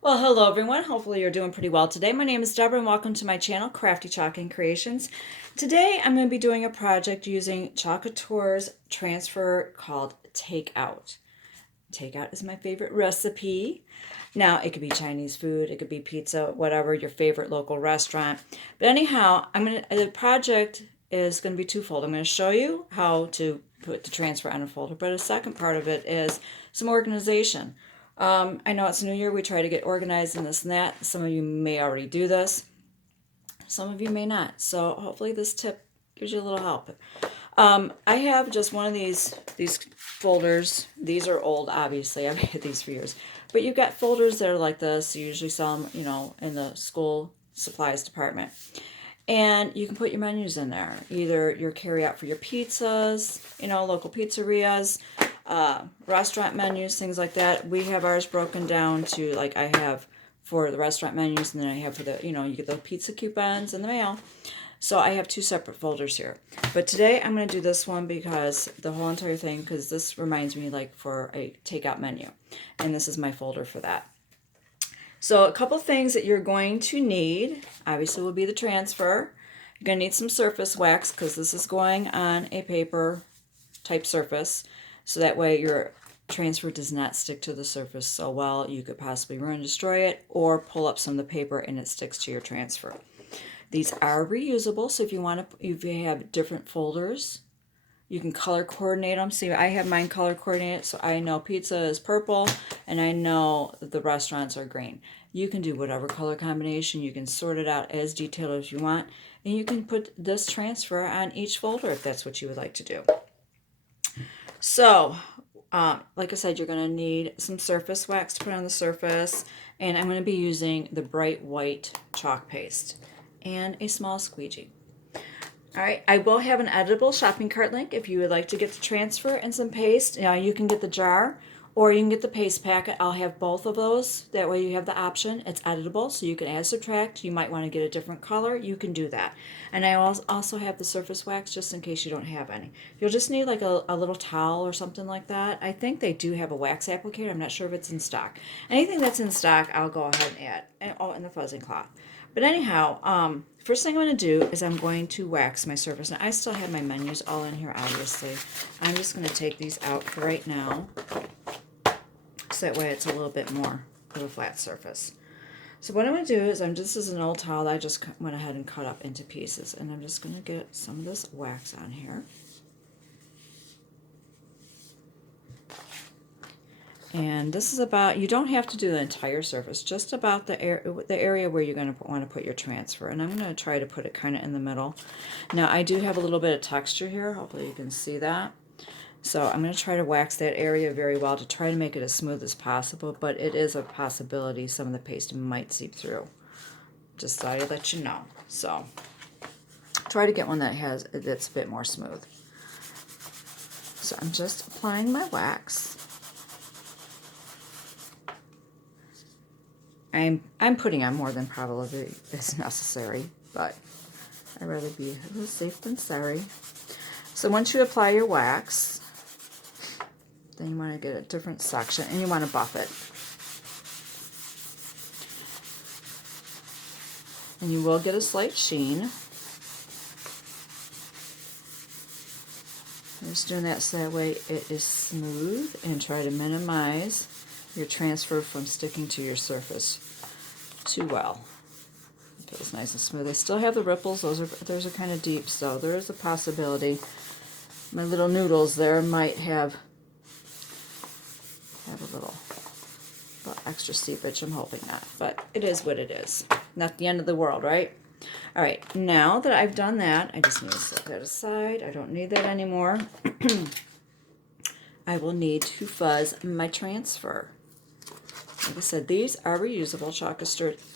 Well, hello everyone. Hopefully you're doing pretty well today. My name is Deborah and welcome to my channel, Crafty Chalk Creations. Today I'm going to be doing a project using Chalk Couture's transfer called Takeout. Takeout is my favorite recipe. Now, it could be Chinese food, it could be pizza, whatever, your favorite local restaurant. But anyhow, the project is going to be twofold. I'm going to show you how to put the transfer on a folder, but a second part of it is some organization. I know it's New Year, we try to get organized and this and that. Some of you may already do this, some of you may not. So hopefully this tip gives you a little help. I have just one of these folders. These are old, obviously. I've had these for years. But you've got folders that are like this. You usually sell them, in the school supplies department. And you can put your menus in there. Either your carry out for your pizzas, local pizzerias, restaurant menus, things like that. We have ours broken down to, like I have for the restaurant menus, and then I have for the, you get the pizza coupons in the mail. So I have two separate folders here. But today I'm going to do this one because the whole entire thing, because this reminds me like for a takeout menu. And this is my folder for that. So a couple things that you're going to need, obviously, will be the transfer. You're going to need some surface wax because this is going on a paper type surface. So that way your transfer does not stick to the surface so well. You could possibly ruin and destroy it or pull up some of the paper and it sticks to your transfer. These are reusable, so if you have different folders, you can color coordinate them. See, I have mine color coordinated, so I know pizza is purple, and I know that the restaurants are green. You can do whatever color combination. You can sort it out as detailed as you want, and you can put this transfer on each folder if that's what you would like to do. So, like I said, you're going to need some surface wax to put on the surface, and I'm going to be using the bright white chalk paste and a small squeegee. All right, I will have an editable shopping cart link if you would like to get the transfer and some paste. Now you can get the jar or you can get the paste packet. I'll have both of those. That way you have the option. It's editable, so you can add, subtract. You might want to get a different color. You can do that. And I also have the surface wax just in case you don't have any. You'll just need like a little towel or something like that. I think they do have a wax applicator. I'm not sure if it's in stock. Anything that's in stock, I'll go ahead and add. And the fuzzing cloth. But anyhow, first thing I'm going to do is I'm going to wax my surface. Now, I still have my menus all in here, obviously. I'm just going to take these out for right now. So that way it's a little bit more of a flat surface. So what I'm going to do is, this is an old towel that I just went ahead and cut up into pieces. And I'm just going to get some of this wax on here. And this is about, you don't have to do the entire surface, just about the area where you're going to want to put your transfer. And I'm going to try to put it kind of in the middle. Now, I do have a little bit of texture here. Hopefully you can see that. So I'm going to try to wax that area very well to try to make it as smooth as possible. But it is a possibility some of the paste might seep through. Just thought I'd let you know. So try to get one that's a bit more smooth. So I'm just applying my wax. I'm putting on more than probably is necessary, but I'd rather be a little safe than sorry. So once you apply your wax, then you want to get a different section and you want to buff it. And you will get a slight sheen. I'm just doing that so that way it is smooth, and try to minimize your transfer from sticking to your surface too well. It feels nice and smooth. I still have the ripples. Those are kind of deep, so there is a possibility my little noodles there might have a little extra seepage. I'm hoping not, but it is what it is. Not the end of the world, right? All right, now that I've done that, I just need to set that aside. I don't need that anymore. I will need to fuzz my transfer. Like I said, these are reusable.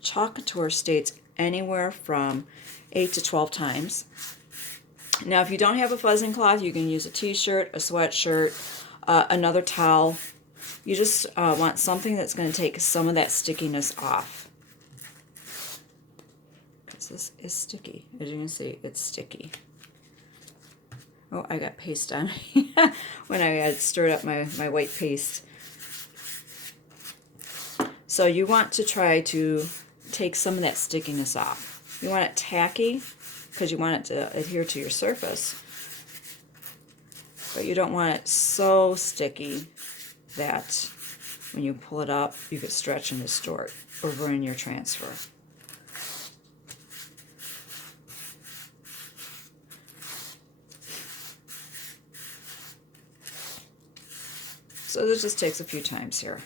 Chalk Couture states anywhere from 8 to 12 times. Now, if you don't have a fuzzing cloth, you can use a t-shirt, a sweatshirt, another towel. You just want something that's going to take some of that stickiness off. Because this is sticky. As you can see, it's sticky. Oh, I got paste on when I had stirred up my white paste. So you want to try to take some of that stickiness off. You want it tacky because you want it to adhere to your surface. But you don't want it so sticky that when you pull it up, you get stretch and distort or ruin your transfer. So this just takes a few times here.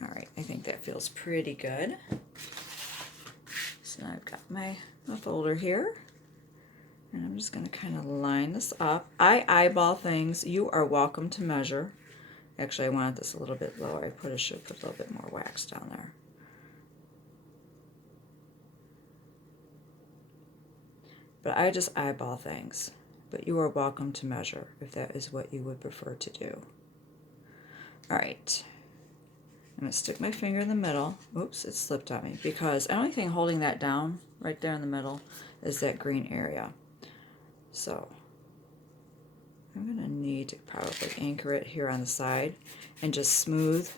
All right, I think that feels pretty good. So now I've got my folder here, and I'm just going to kind of line this up. I eyeball things. You are welcome to measure. Actually, I wanted this a little bit lower. I should put a little bit more wax down there. But I just eyeball things. But you are welcome to measure if that is what you would prefer to do. All right. I'm going to stick my finger in the middle. Oops, it slipped on me because the only thing holding that down right there in the middle is that green area. So I'm going to need to probably anchor it here on the side and just smooth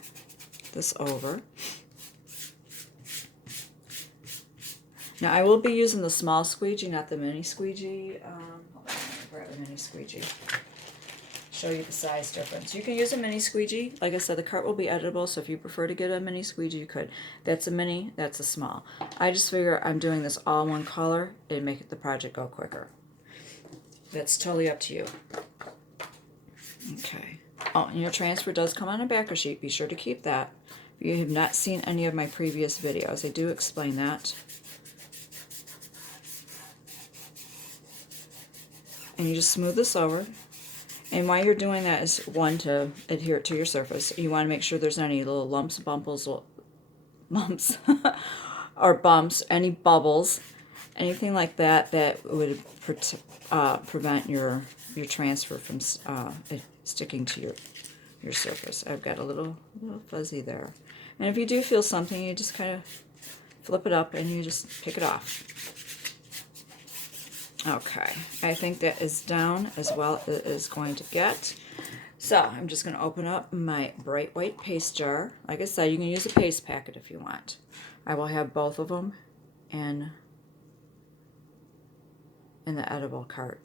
this over. Now I will be using the small squeegee, not the mini squeegee. Hold on, I'm going to grab a mini squeegee. Show you the size difference. You can use a mini squeegee. Like I said, the cart will be editable, so if you prefer to get a mini squeegee, you could. That's a mini, that's a small. I just figure I'm doing this all one color and make the project go quicker. That's totally up to you. Okay. Oh, and your transfer does come on a backer sheet. Be sure to keep that. If you have not seen any of my previous videos, I do explain that. And you just smooth this over. And why you're doing that is, one, to adhere it to your surface. You want to make sure there's any little lumps, bumps, or bumps, any bubbles, anything like that that would prevent your transfer from sticking to your surface. I've got a little fuzzy there. And if you do feel something, you just kind of flip it up and you just pick it off. Okay, I think that is down as well as it is going to get. So I'm just going to open up my bright white paste jar. Like I said, you can use a paste packet if you want. I will have both of them in the edible cart.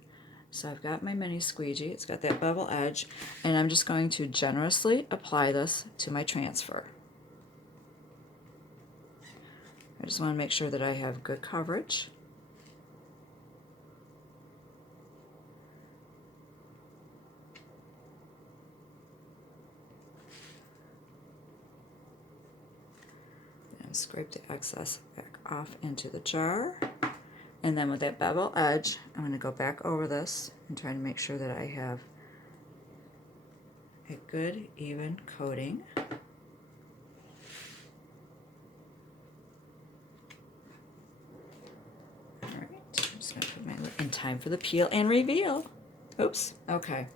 So I've got my mini squeegee. It's got that bevel edge, and I'm just going to generously apply this to my transfer. I just want to make sure that I have good coverage. Scrape the excess back off into the jar, and then with that bevel edge I'm going to go back over this and try to make sure that I have a good even coating. Alright, I'm just going to put my in time for the peel and reveal. Oops, okay.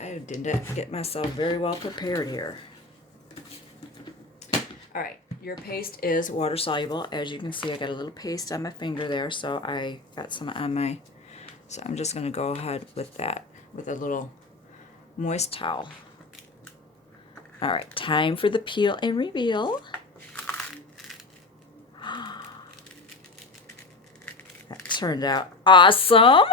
I didn't get myself very well prepared here. All right, your paste is water soluble. As you can see, I got a little paste on my finger there, so I got some on my, so I'm just gonna go ahead with that, with a little moist towel. All right, time for the peel and reveal. That turned out awesome.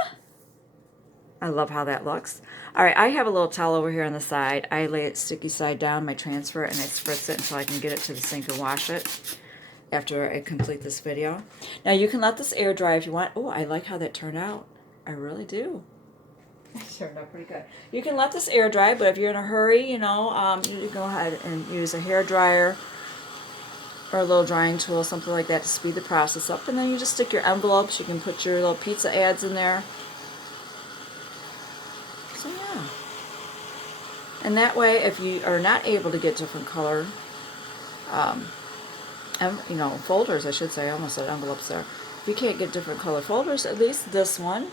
I love how that looks. All right, I have a little towel over here on the side. I lay it sticky side down, my transfer, and I spritz it until I can get it to the sink and wash it after I complete this video. Now you can let this air dry if you want. Oh, I like how that turned out. I really do. It turned out pretty good. You can let this air dry, but if you're in a hurry, you know, you can go ahead and use a hair dryer or a little drying tool, something like that, to speed the process up. And then you just stick your envelopes. You can put your little pizza ads in there. So yeah. And that way, if you are not able to get different color, you know, folders, I should say, I almost said envelopes there. If you can't get different color folders, at least this one,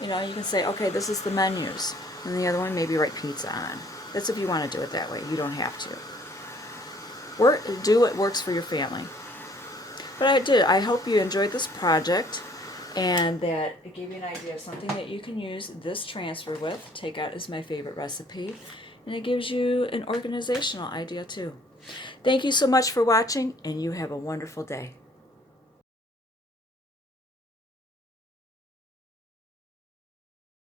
you know, you can say, okay, this is the menus. And the other one, maybe write pizza on. That's if you want to do it that way. You don't have to. Do what works for your family. But I hope you enjoyed this project. and that it gave you an idea of something that you can use this transfer with. Takeout is my favorite recipe, and it gives you an organizational idea too. Thank you so much for watching, and you have a wonderful day.